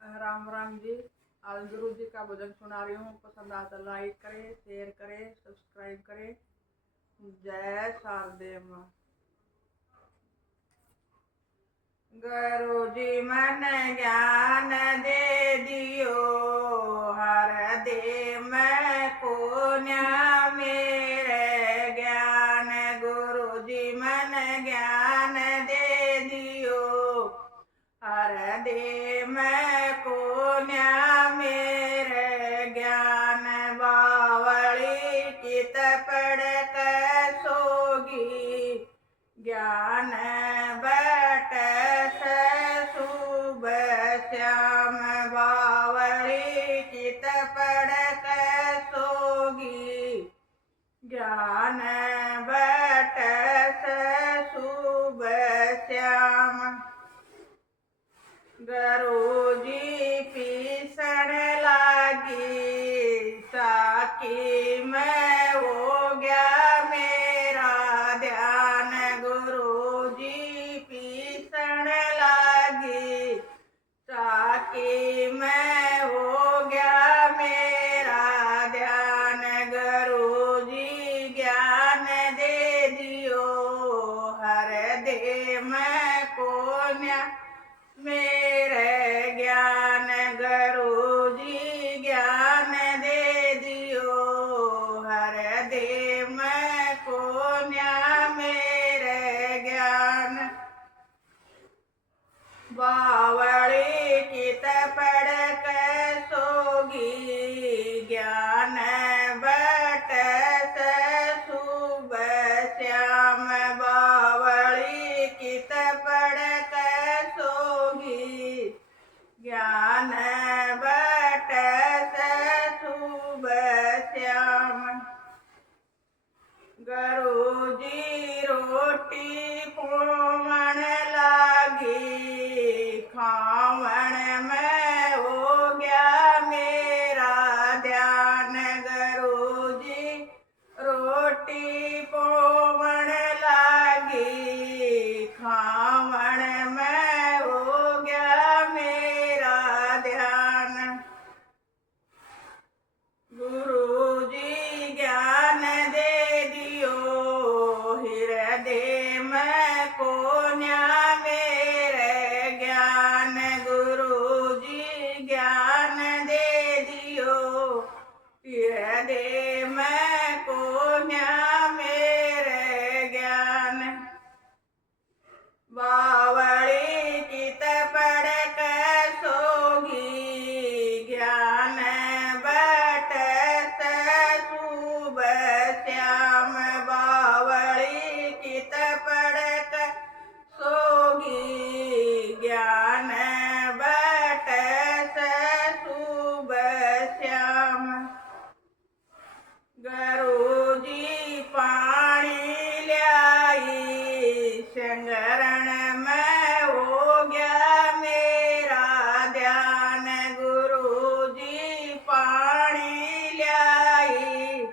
राम राम जी। आज गुरु जी का भजन सुना रही हूँ। पसंद आता लाइक करें, शेयर करें, सब्सक्राइब करें। जय शारदे माँ। गुरु जी मन ज्ञान दे दियो, हर दे मैं पुण्य मेरे ज्ञान। गुरु जी मन ज्ञान दे दियो, हर दे मैं पुण्य मेरे ज्ञान। बावली चित पड़ सोगी, ज्ञान बट शुभ श्याम। बावली चित पड़ सोगी, ज्ञान बट शुभ श्याम। गुरु जी पीसण लागी, साकी में हो गया मेरा ध्यान। गुरु जी पीसण लागी, साकी में हो गया मेरा ध्यान। गुरु जी ज्ञान दे दियो, हर दे मैं पुण्य मेरे ज्ञान। गुरु जी ज्ञान दे दियो, हर दे मैं पुण्य मेरे ज्ञान। बावली चित पड़ सोगी, ज्ञान बट शुभ श्याम। बावली चित पड़ सोगी, ज्ञान बट शुभ श्याम। गुरु जी रोटी पोमण लागी, खावण में हो गया मेरा ध्यान। गुरु जी रोटी पोमण लागी, खावण में हो गया मेरा ध्यान। गुरु जी ज्ञान दे दियो, हृदय में पुण्य मेरे ज्ञान। गुरु जी ज्ञान दे दियो, हृदय में पुण्य मेरे ज्ञान। बावली चित पड़ सोगी, ज्ञान बट शुभ श्याम। बावली चित पड़ सोगी, ज्ञान बट शुभ श्याम। गुरु जी पानी ल्याई, शंकरण में हो गया मेरा ध्यान। गुरु जी पानी ल्याई,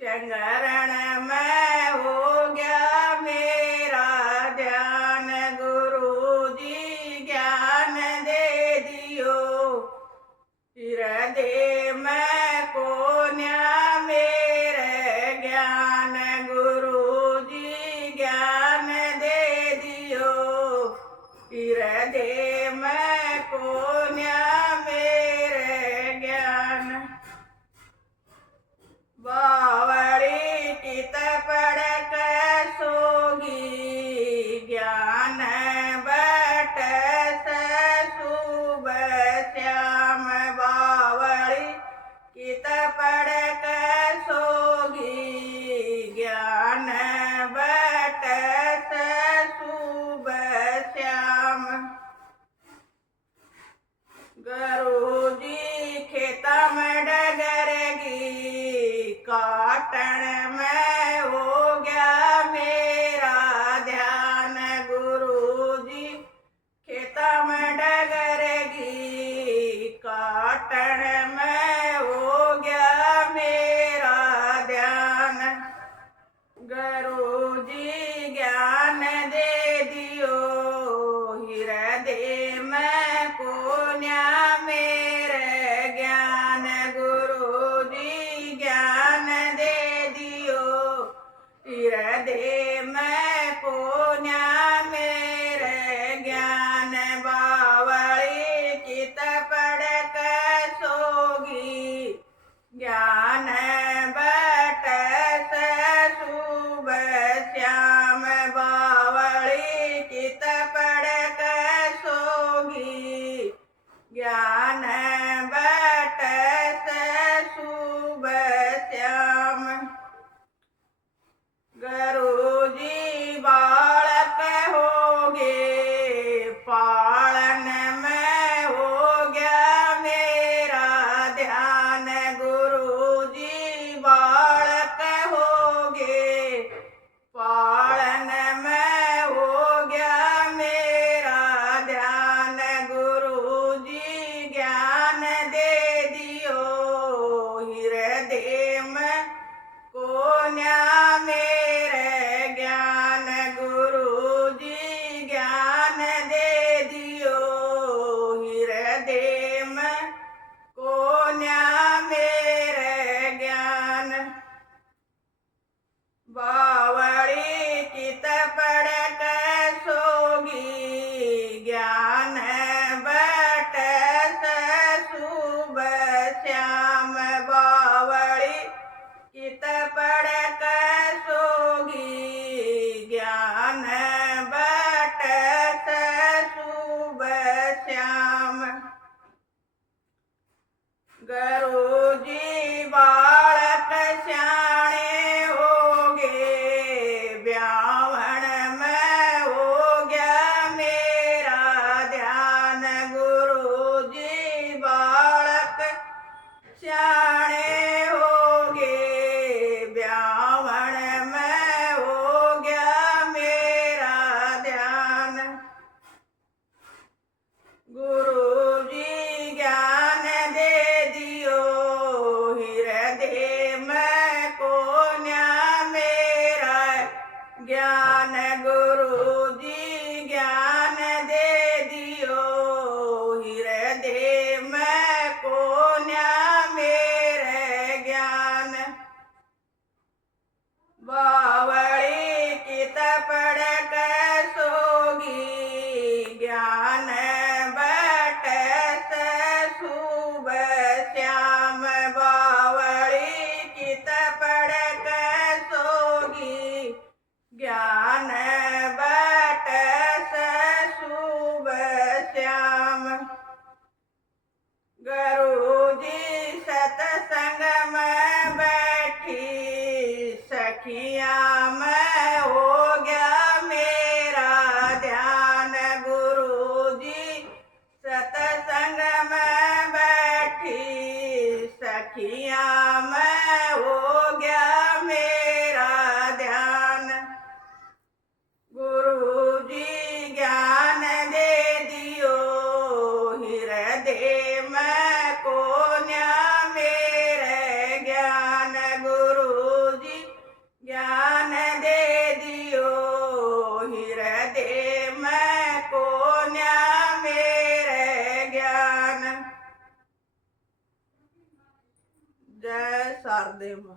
शंकरण में हो गया मेरा ध्यान। गुरु जी ज्ञान दे दियो, हृदय में पुण्य मेरे ज्ञान। गुरु जी ज्ञान दे दियो, हृदय में पुण्य मेरे ज्ञान। बावली चित पड़ सोगी, ज्ञान बट शुभ श्याम। बावली चित पड़ सोगी, ज्ञान बट शुभ श्याम। गुरु जी खेता में डगरगी, काटन में हो गया मेरा ध्यान। गुरु जी खेता में डगरगी, काटन में हो गया मेरा ध्यान। गुरु जी ज्ञान दे दियो, हृदय में पुण्य देव